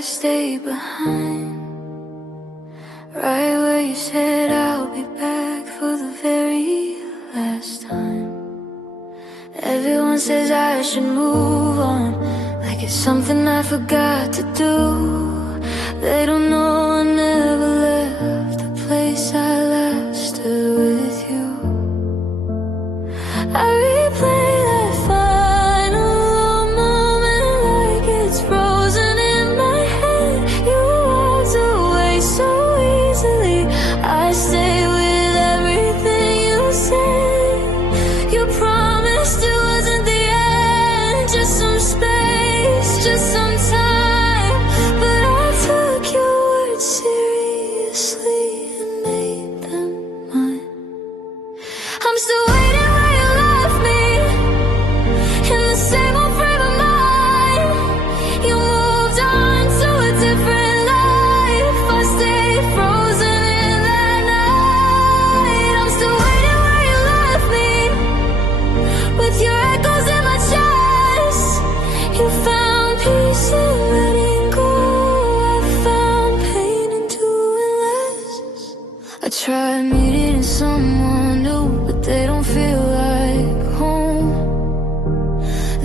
I stayed behind, right where you said I'll be back for the very last time. Everyone says I should move on, like it's something I forgot to do. They don't know I never left the place I last stood with you. I replay that final moment like it's frozen in my head. You walked away so easily. I stay with everything you said. You promised it wasn't the end, just some space, just some time. But I took your words seriously and made them mine. I'm still waiting where you left me, in the same old frame of mind. You moved on to a different life. I stayed frozen in that night. I'm still waiting where you left me, with your echoes in my chest. You found peace in letting go. I found pain in doing less. I tried meeting someone new, but they don't feel like home.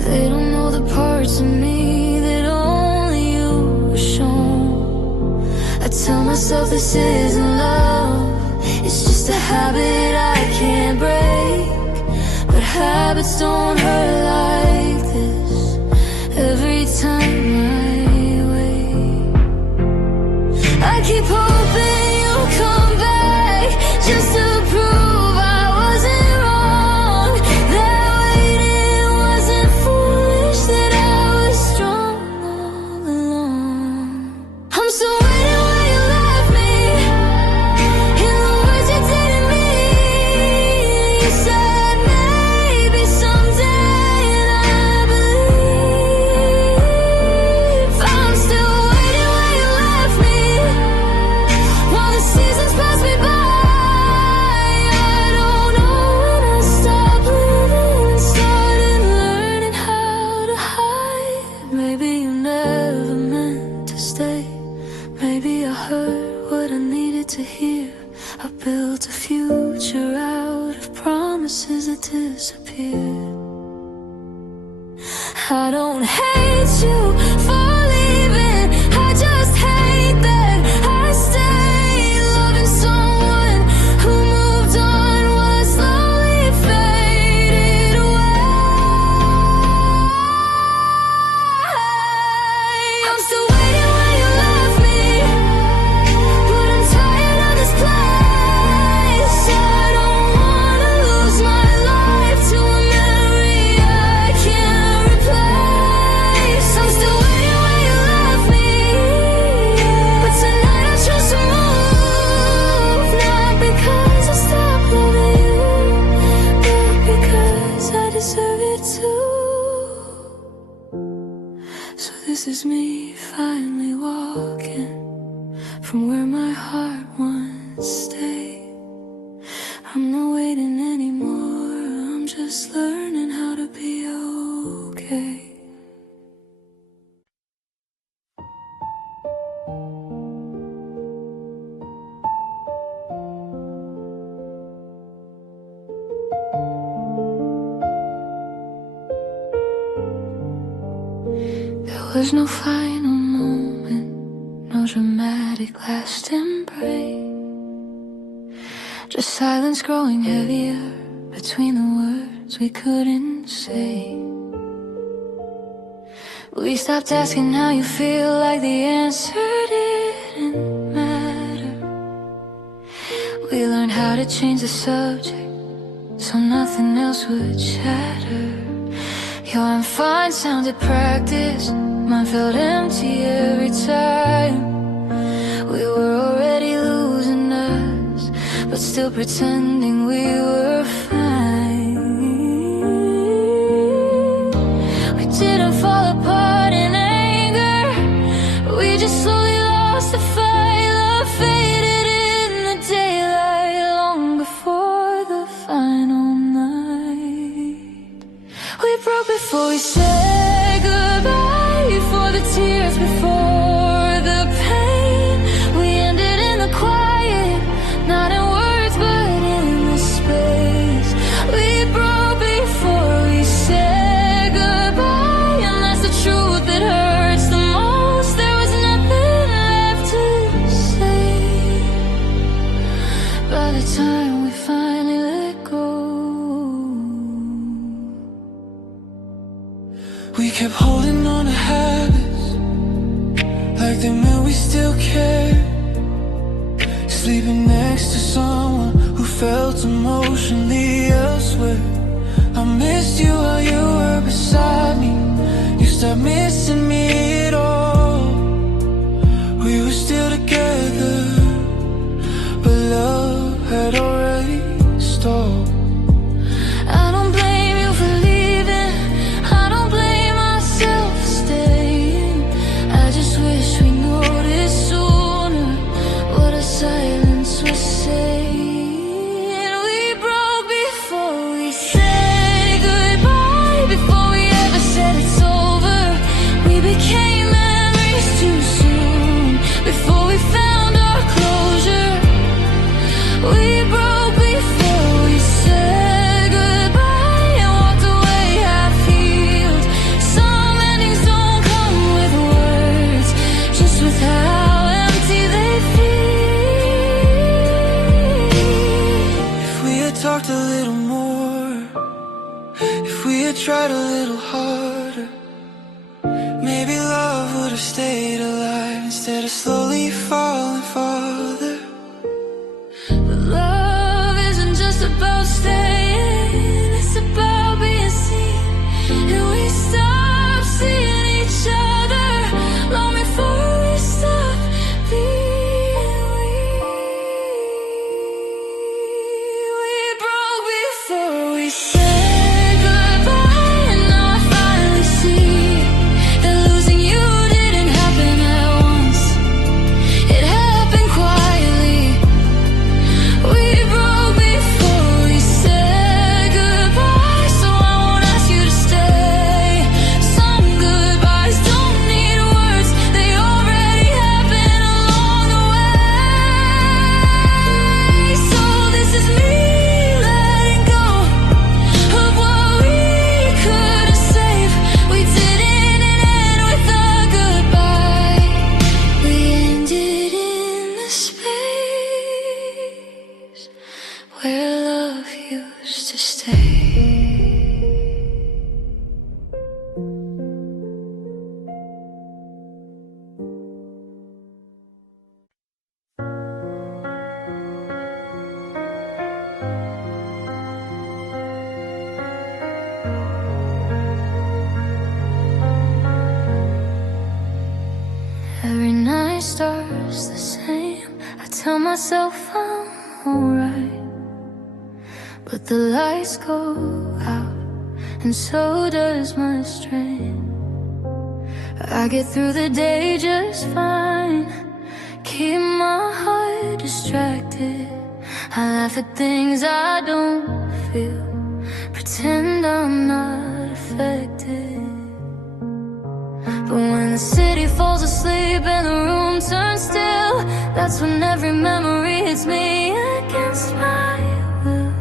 They don't know the parts of me that only you were shown. I tell myself this isn't love, it's just a habit I can't break. But habits don't hurt like this every time I wait. I keep hoping you'll come back, just to prove I wasn't wrong. That waiting wasn't foolish, that I was strong all along. I'm still waiting where you left me, in the words you didn't mean. You said maybe someday, and I believe. I'm still waiting where you left me, while the seasons pass me by. I don't know when I stopped living and started learning how to hide. Maybe you never meant to stay. Maybe I heard what I needed to hear. I built a future out of promises that disappeared. I don't hate you for leaving, I just hate that I stayed loving someone who moved on, was slowly faded away. I'm still waiting where you left me, but I'm tired of this place. I don't wanna lose my life to a memory I can't replace. I'm still waiting where you left me, but tonight I choose to move. Not because I stopped loving you, but because I deserve it too. So this is me finally walking from where my heart once stayed. I'm not waiting anymore, I'm just learning how to be okay. There was no final moment, no dramatic last embrace. Just silence growing heavier between the words we couldn't say. We stopped asking how you feel, like the answer didn't matter. We learned how to change the subject so nothing else would chatter. Your I'm fine sounded practice, mine felt empty every time. We were already losing us, but still pretending we were fine. We didn't fall apart in anger, we just slowly lost the fight. Love faded in the daylight long before the final night. We broke before we said goodbye, for the tears before missed you while you were beside me. You stopped missing me at all. We were still together, but love had already stalled. I don't blame you for leaving, I don't blame myself for staying. I just wish we noticed sooner what a silence was saying. We broke before we said goodbye, before we ever said it's over. We became memories too soon, before we found our closure. We broke before we said goodbye and walked away half-healed. Some endings don't come with words, just with how empty they feel. If we had talked a little more, if we had tried a little harder, maybe love would have stayed alive instead of slowly falling farther. But love isn't just about staying, it's about being seen. And we stopped seeing each other long before we stopped being we broke before we said goodbye. And now I finally see that losing you didn't happen at once, it happened quietly. We broke before we said goodbye, so I won't ask you to stay. Some goodbyes don't need words, they already happen along the way. So this is me letting go of what we couldn't save. We didn't end with a goodbye, we ended in the space where love used to stay. Every night starts the same, I tell myself I'm alright, but the lights go out, and so does my strength. I get through the day just fine, keep my heart distracted. I laugh at things I don't feel, pretend I'm not affected. But when the city falls asleep and the room turns still, that's when every memory hits me against my will.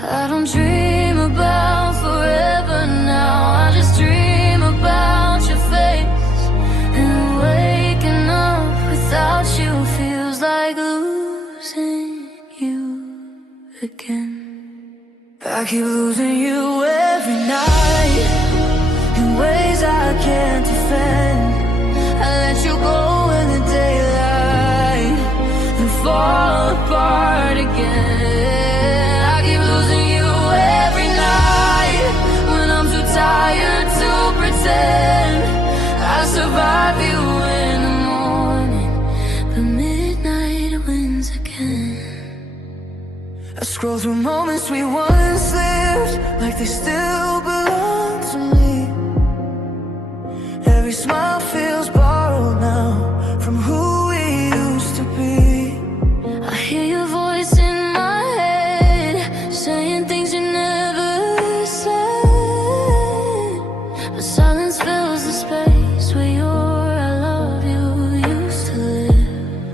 I don't dream about forever now, I just dream about your face. And waking up without you feels like losing you again. I keep losing you every night, in ways I can't defend. I let you go in the daylight and fall apart again. I keep losing you every night when I'm too tired to pretend I survive you in the morning, but midnight wins again. I scroll through moments we once lived like they still belong to me. Every smile feels borrowed now from who we used to be. I hear your voice in my head, saying things you never said. But silence fills the space where your I love you used to live.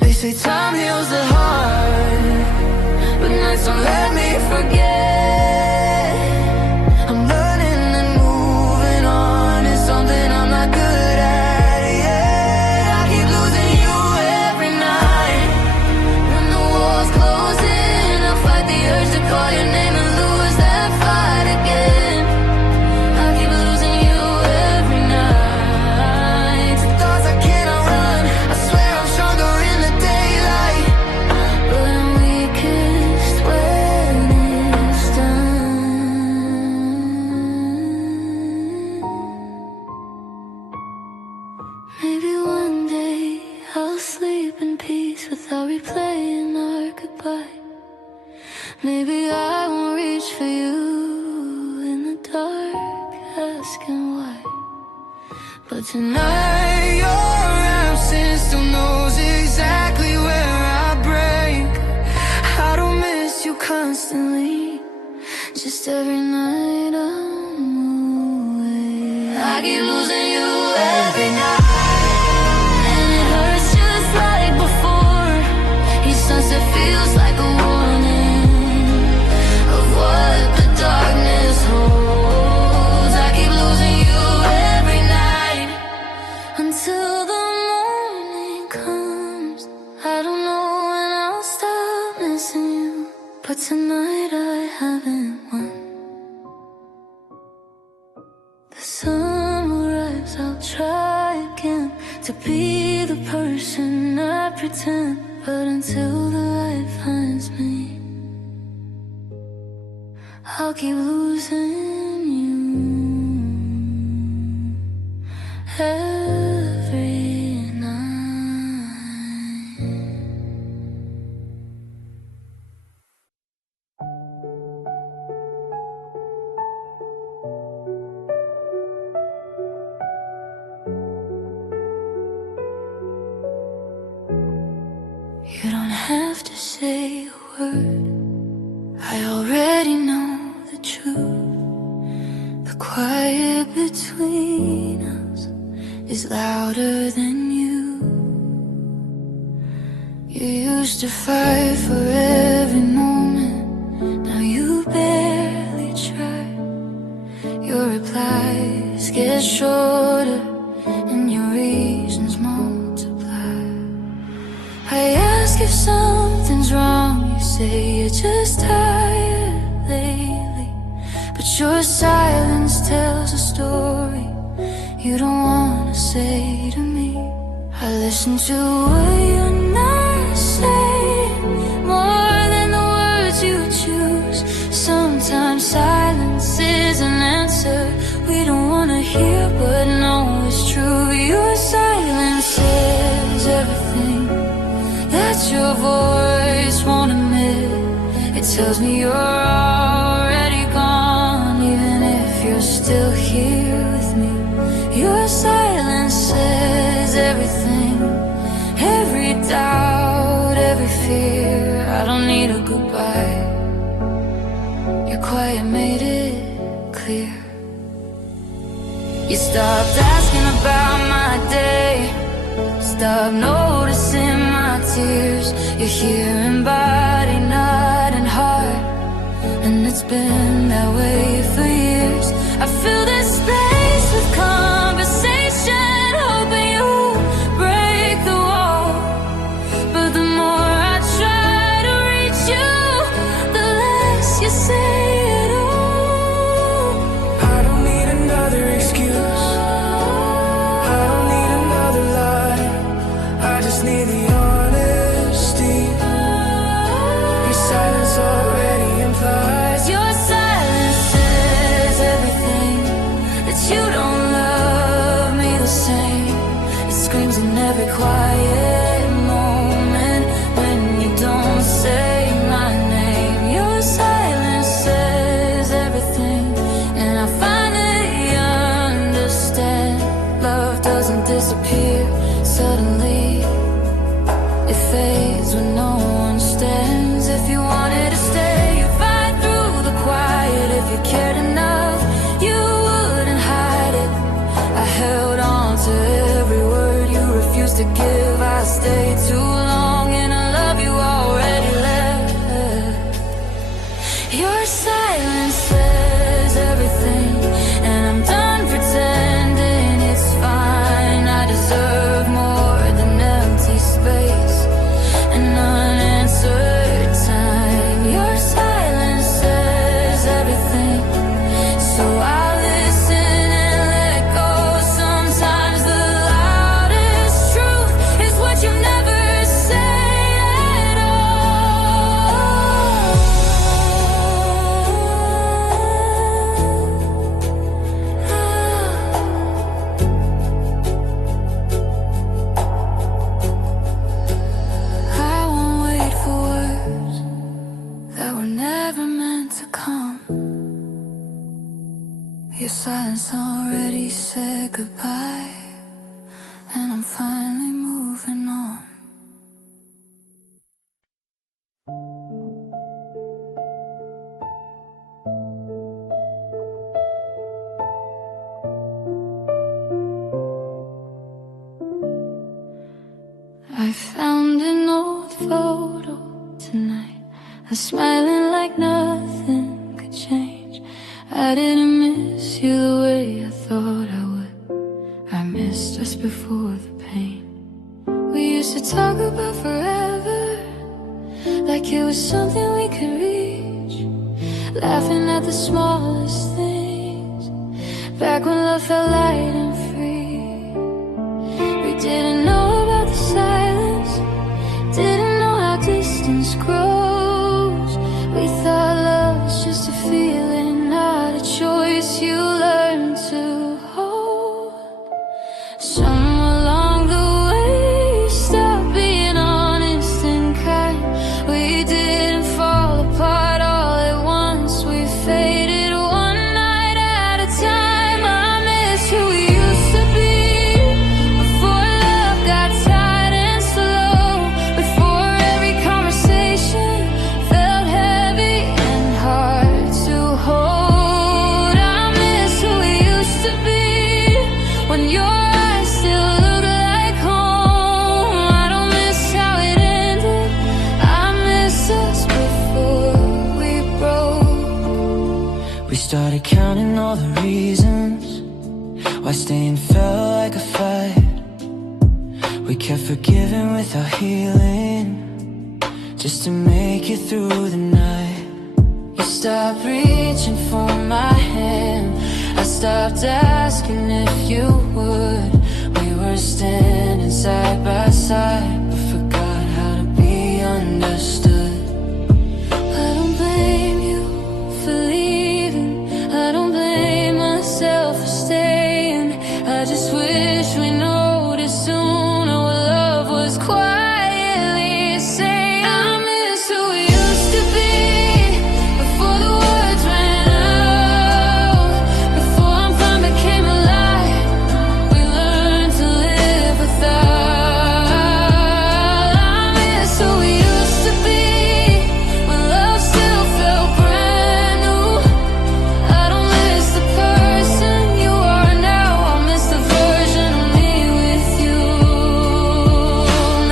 They say time heals the heart, but nights don't let me forget. I'm learning and moving on, it's something I'm not good at yet. I keep losing you every night when the walls close in. I fight the urge to call your name and lose that fight again. I keep losing you every night. Thoughts I cannot run, I swear I'm stronger in the daylight. sleep in peace without replaying our goodbye. Maybe I won't reach for you in the dark, asking why. But tonight your absence still knows exactly where I break. I don't miss you constantly, just every night I'm away. I keep losing you every night, and it hurts just like before. Each sunset feels like a warning of what the darkness holds. I keep losing you every night until the morning comes. I don't know when I'll stop missing you, but tonight I haven't won. The sun will rise, I'll try again to be the person I pretend. But until the light finds me, I'll keep losing you every night. You don't have to say a word, I already know the truth. The quiet between us is louder than you. You used to fight for every moment, now you barely try. Your replies get shorter and your reasons multiply. I ask if something's wrong, you say you're just tired lately. But your silence tells a story you don't wanna say to me. I listen to what you're not saying, more than the words you choose. Sometimes silence is an answer we don't wanna hear, but no, it's true. Your silence says everything that your voice won't admit. It tells me you're already gone, even if you're still here with me. Your silence says everything, every doubt, every fear. I don't need a goodbye, your quiet made it clear. You stopped asking about my day, stop noticing my tears. You're here in body, not in heart, and it's been that way for years. I fill this space with conversation, hoping you break the wall. But the more I try to reach you, the less you say at all. I don't need another excuse, I don't need another lie. I just need the honesty. Your silence already implies Your silence says everything, that you don't love me the same. It screams in every quiet moment when you don't say my name. Your silence says everything, and I finally understand. Love doesn't disappear suddenly, it fades when no one stands. If you wanted to stay, you'd fight through the quiet. If you cared enough, you wouldn't hide it. I held on to every word you refused to give. I stayed too long in a love you already left. Your silence says everything, and I'm done pretending it's fine. I deserve more than empty space and unanswered time. Your silence says everything, so I listen and let go. Sometimes the loudest truth is what you've never has already said goodbye, and I'm finally moving on. I found an old photo tonight, us smiling like nothing could change. I didn't miss you the way I thought I would. I missed us before the pain. We used to talk about forever, like it was something we could reach, laughing at the smallest things, back when love felt light and free. We didn't know about the silence, didn't know how distance grows. We thought love was just a feeling, not a choice you learn to hold. Somewhere along the way you stopped being honest and kind. We didn't fall apart all at once, we faded one night at a time. I miss who we used to be, before love got tight and slow, before every conversation felt heavy and hard to hold. I miss who we used to be, when your eyes still look like home. I don't miss how it ended, I miss us before we broke. We started counting all the reasons why staying felt like a fight. We kept forgiving without healing, just to make it through the night. You stopped reaching for my hand, I stopped asking if you would. We were standing side by side, but forgot how to be understood. I don't blame you for leaving, I don't blame myself for staying. I just wish we noticed sooner what love was quietly saying. I miss who we used to be, before the words ran out, before I'm fine became a lie. We learned to live without. I miss who we used to be, when love still felt brand new. I don't miss the person you are now, I miss the version of me with you.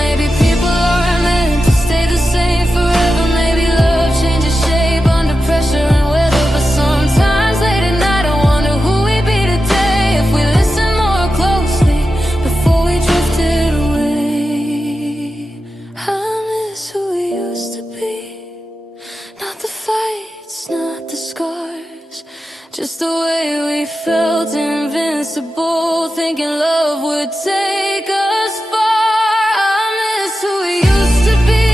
Maybe people aren't meant to stay the same forever, maybe love changes shape under pressure and weather. But sometimes late at night I wonder who we'd be today if we listened more closely before we drifted away. I miss who we used to be, not the fights, not the scars, just the way we felt invincible, thinking love would take us far. I miss who we used to be,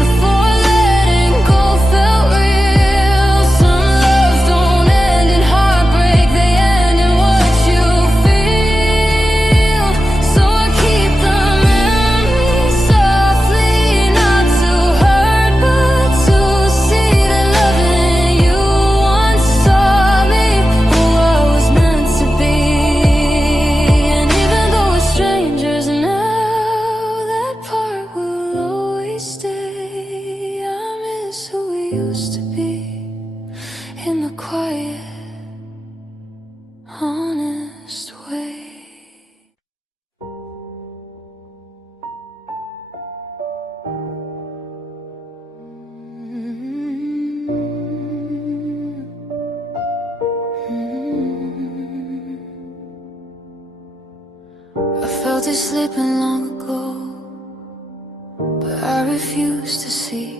before letting go felt real. Some loves don't end in heartbreak, they end in what you feel. So I keep the memories softly, not to hurt but to see that loving you once taught me who I was meant to be. And even though we're strangers now, that part will always stay. I miss who we used to be, in the quiet, honest way. I felt it slipping long ago, but I refused to see.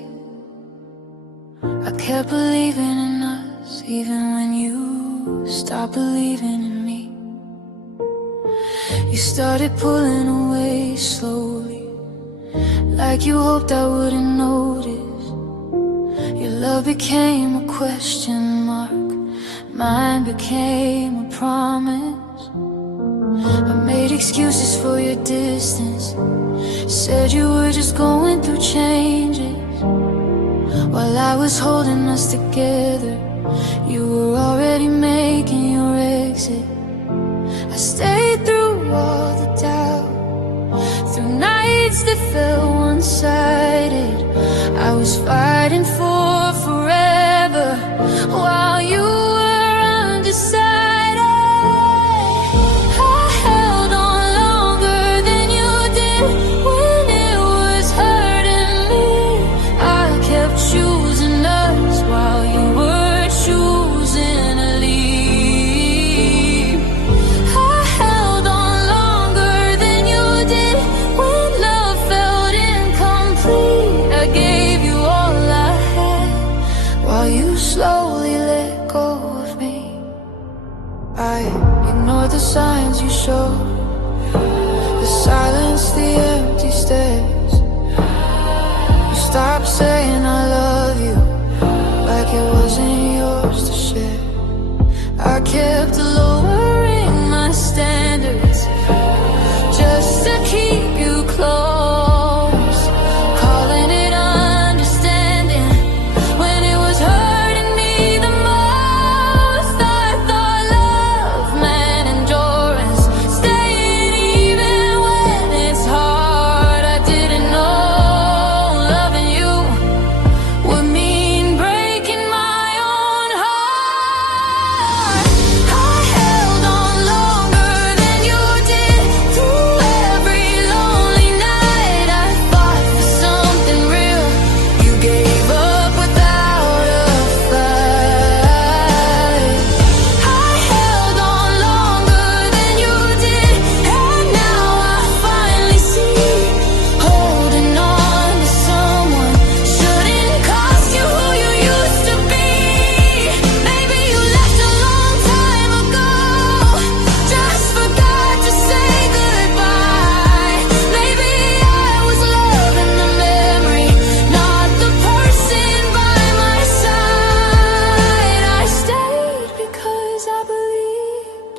I kept believing in us, even when you stopped believing in me. You started pulling away slowly, like you hoped I wouldn't notice. Your love became a question mark, mine became a promise. I made excuses for your distance, said you were just going through changes, while I was holding us together, You were already making your exit. I stayed through all the doubt, through nights that felt one-sided. I was fighting for forever while you were undecided. I held on longer than you did when it was hurting me. I kept choosing us while you were choosing to leave. I held on longer than you did when love felt incomplete. I gave you all I had while you slowly let go of me. I ignored the signs you showed, the silence, the empty stares. You stopped saying I love you like it wasn't yours to share. I kept lowering my standards just to keep you close, calling it understanding when it was hurting me the most. I thought love meant endurance, staying even when it's hard. I didn't know loving you would mean breaking my own heart. I held on longer than you did through every lonely night. I fought for something real. You gave up without a fight. I held on longer than you did, and now I finally see holding on to someone shouldn't cost you who you used to be. Maybe you left a long time ago, just forgot to say goodbye. Maybe I was loving the memory, not the person by my side. I stayed because I believed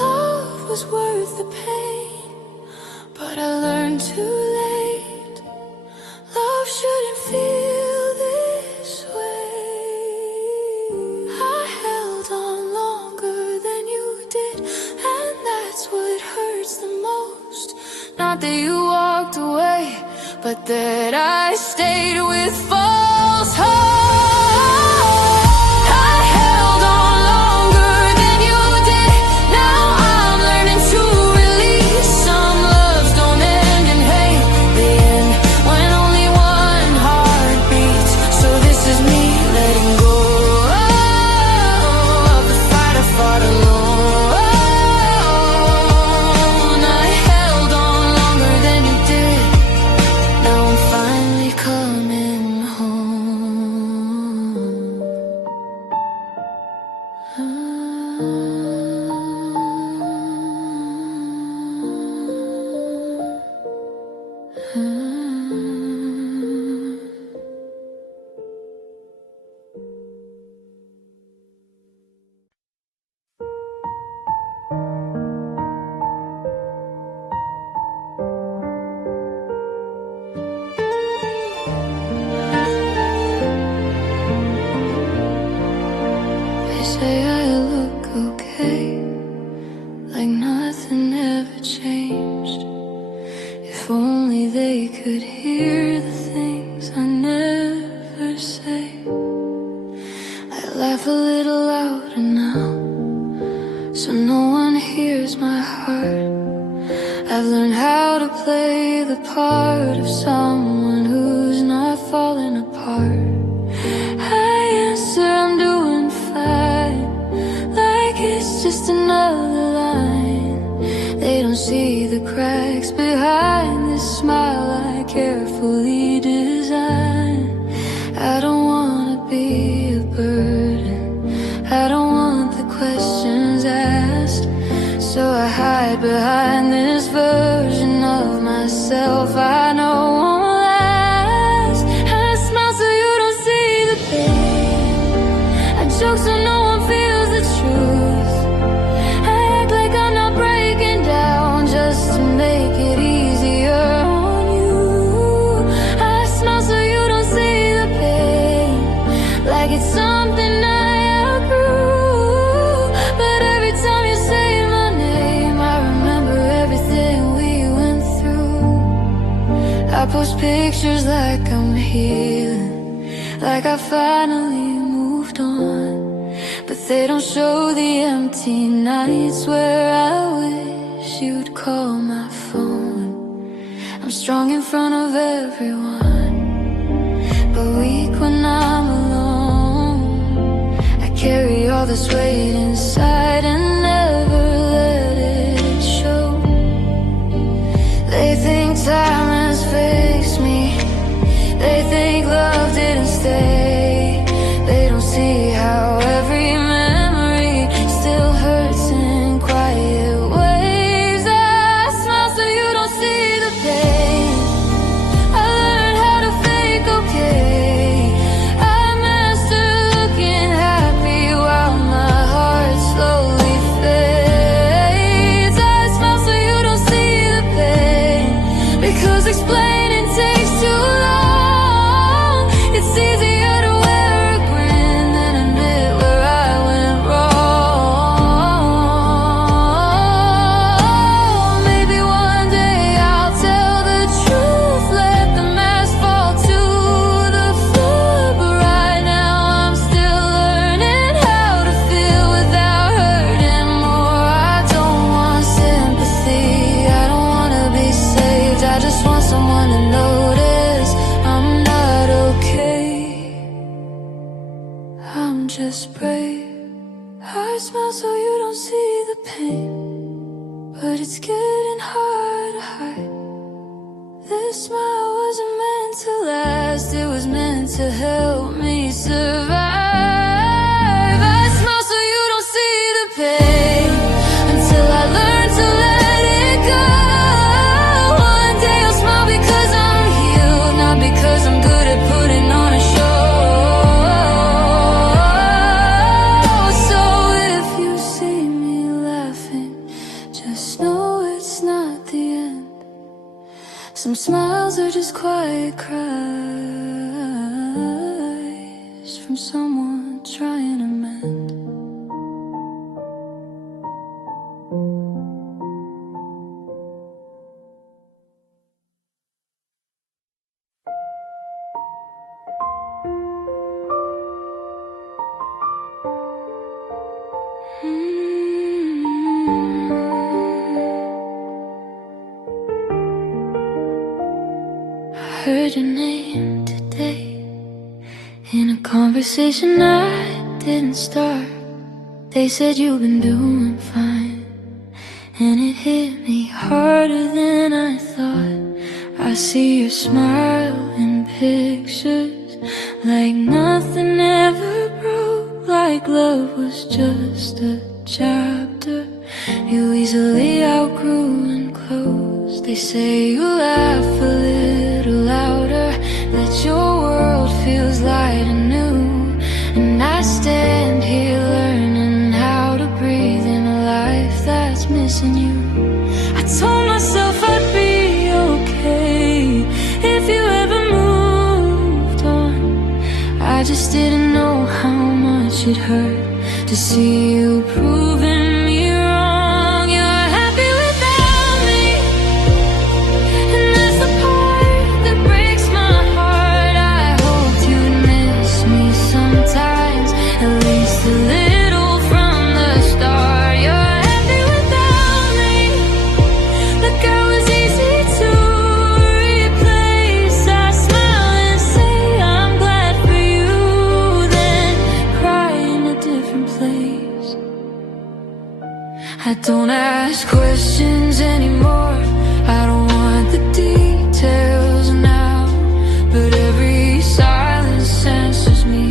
love was worth the pain, but I learned too late. Love shouldn't feel this way. I held on longer than you did, and that's what hurts the most. Not that you walked away, but that I stayed with false hope. I held on longer than you did. Now I'm learning to release. Some loves don't end in hate, they end when only one heart beats. So this is me letting go of the fight I fought alone. I held on longer than you did. Now I'm finally coming home. They say I look okay, like nothing ever changed. If only they could hear the things I never say. I laugh a little louder now, so no one hears my heart. I've learned how to play the part of someone who's not falling apart. I answer I'm doing fine, like it's just another line. They don't see the cracks behind this smile I carefully design. I don't wanna be a burden, I don't want the questions asked, so I hide behind this version of myself I know won't last. I smile so you don't see the pain, I joke so no one feels the truth. I act like I'm not breaking down just to make it easier on you. I smile so you don't see the pain, like it's something I post pictures like I'm healing, like I finally moved on, but they don't show the empty nights where I wish you'd call my phone. I'm strong in front of everyone, but weak when I'm alone. I carry all this weight inside and never let it show. They think time has fixed me, they think love didn't stay. They don't see how every memory still hurts in quiet ways. I smile so you don't see the pain. I learned how to fake okay. I mastered looking happy while my heart slowly fades. I smile so you don't see the pain, because explaining takes too long. It's easier to wear a grin than admit where I went wrong. Maybe one day I'll tell the truth, let the mask fall to the floor. But right now I'm still learning how to feel without hurting more. I don't want sympathy, I don't wanna be saved. I just want someone to notice I'm not okay. I'm just brave. I smile so you don't see the pain, but it's getting hard to hide. This smile wasn't meant to last, it was meant to help me survive. I smile so you don't see the pain, until I learn to let it go. One day I'll smile because I'm healed, not because I'm good at putting on a show. So if you see me laughing, just know it's not the end. Some smiles are just quiet cries from someone trying to mend. I heard your name today in a conversation I didn't start. They said you've been doing fine, and it hit me harder than I thought. I see your smile in pictures, like nothing ever broke, like love was just a chapter you easily outgrew and closed. They say you laugh a little louder, that your world feels light and new, and I stand here learning how to breathe in a life that's missing you. I told myself I'd be okay if you ever moved on. I just didn't know how much it hurt to see you proving me wrong. You're happy without me, and that's the part that breaks my heart. I hoped you'd miss me sometimes, at least a little from the start. You're happy without me, like I was easy to replace. I smile and say I'm glad for you, then cry in a different place. I don't ask questions anymore, I don't want the details now, but every silence answers me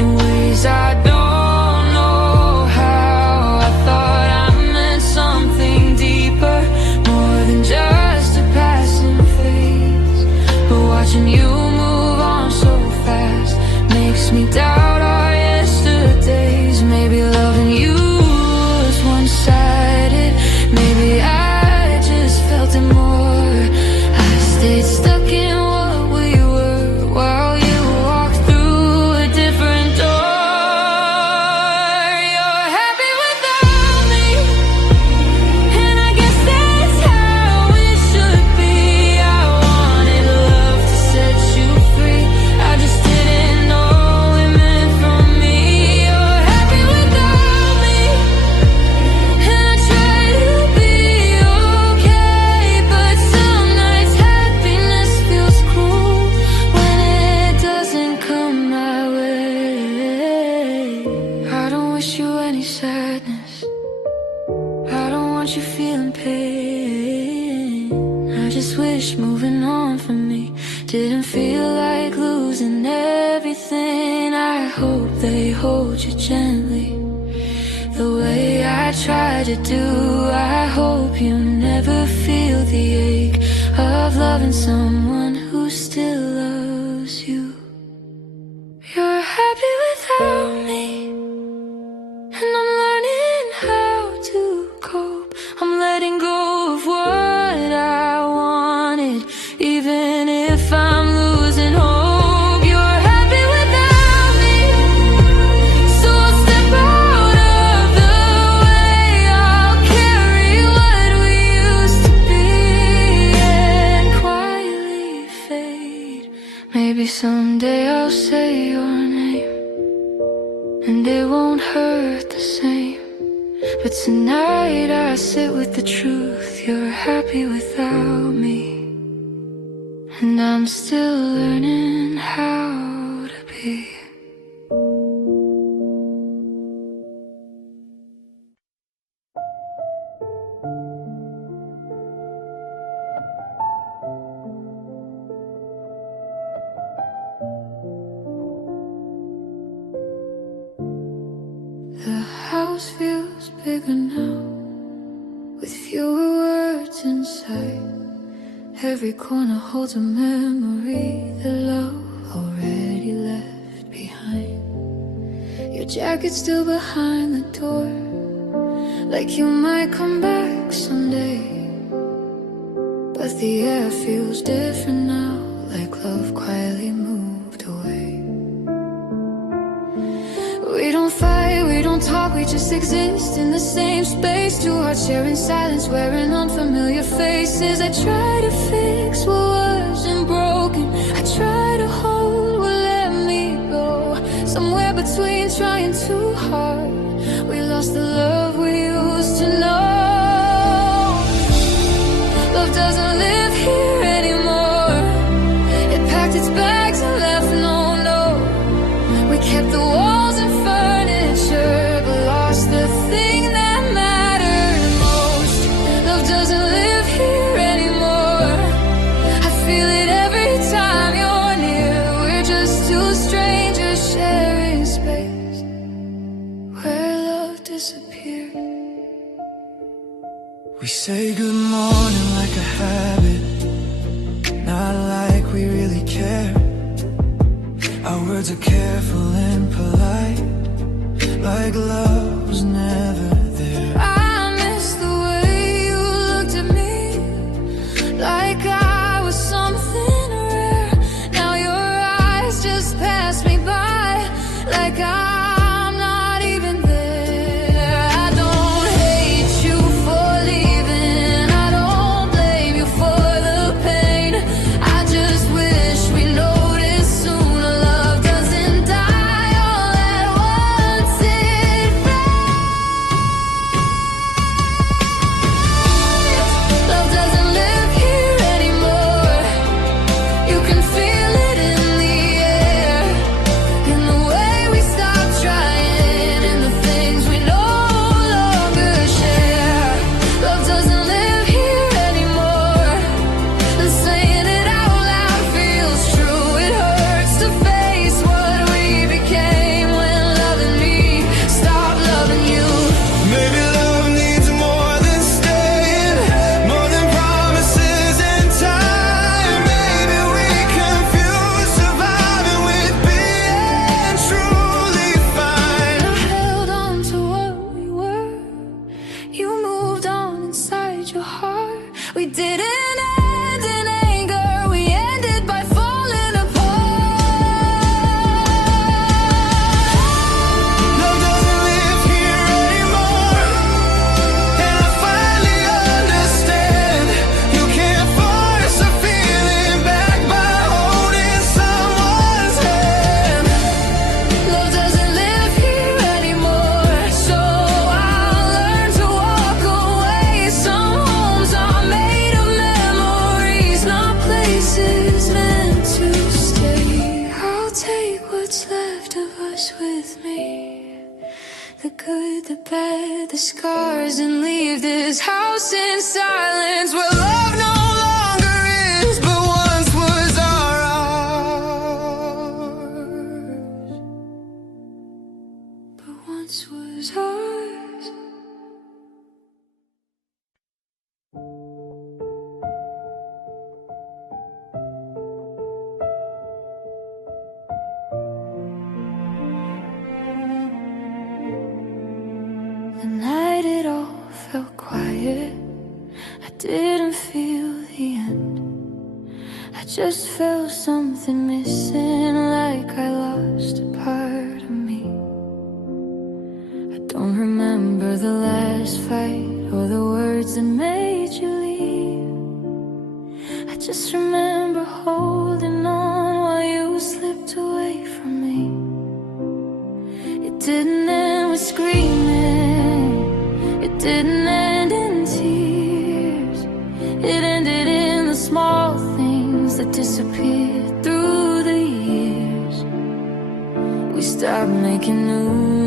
in ways I don't know how. I thought I meant something deeper, more than just a passing phase, but watching you move on so fast makes me doubt our yesterdays. Maybe loving you was one-sided, maybe I just felt it more. want you feeling pain. I just wish moving on from me didn't feel like losing everything. I hope they hold you gently the way I tried to do. I hope you never feel the ache of loving someone who still loves you. You're happy without me, and I'm learning how to cope. I'm letting go of what I wanted, even if I'm losing hope. You're happy without me, so I'll step out of the way. I'll carry what we used to be and quietly fade. Maybe someday I'll say your name and it won't hurt the same. But tonight I sit with the truth. You're happy without me, and I'm still learning how to be. The house feels bigger now, with fewer words inside. Every corner holds a memory that love already left behind. Your jacket's still behind the door, like you might come back someday. But the air feels different now, like love quietly moved away. We don't fight, we don't talk, we just exist in the same space. Two hearts sharing silence, wearing unfamiliar faces. I try to fix what wasn't broken, I try to hold what let me go. Somewhere between trying too hard, we lost the love we used to know. Love doesn't live here anymore. It packed its bags and left no note. We kept the walls and furniture, but lost the thing that mattered most. Love doesn't live here anymore. I feel it every time you're near. We're just two strangers sharing space where love disappeared. We say good morning like a habit, not like we really care. Our words are careful and polite, like love was never there. I miss the way you looked at me, like I was something rare. Now your eyes just pass me by, like I'm not even there. I don't hate you for leaving, I don't blame you for the pain. I just wish we noticed sooner. Love doesn't die all at once, it fades. Love doesn't live here anymore. You can feel it in the air, in the way we stop trying, in the things we no longer share. Love doesn't live here anymore, and saying it out loud feels true. It hurts to face what we became when loving me stopped loving you. Maybe love needs more than staying, more than promises and time. Maybe we confuse surviving with being truly fine. I held on to what we were, you moved on inside your heart. We didn't end in anger, we ended by falling apart. Love doesn't live here anymore, and I finally understand. You can't force a feeling back by holding someone's hand. Love doesn't live here anymore, so I'll learn to walk away. Some homes are made of memories, not places meant to stay. I'll take what's left of us with me, the good, the bad, the scars, and leave this house lost in silence where love no longer is, but once was ours. But once was ours. The night it all felt quiet. I didn't feel the end. I just felt something missing, like I lost a part of me. I don't remember the last fight or the words that made you leave. I just remember holding on while you slipped away from me. It didn't end with screaming, it didn't end in tears. It ended in the small things that disappeared through the years. We stopped making new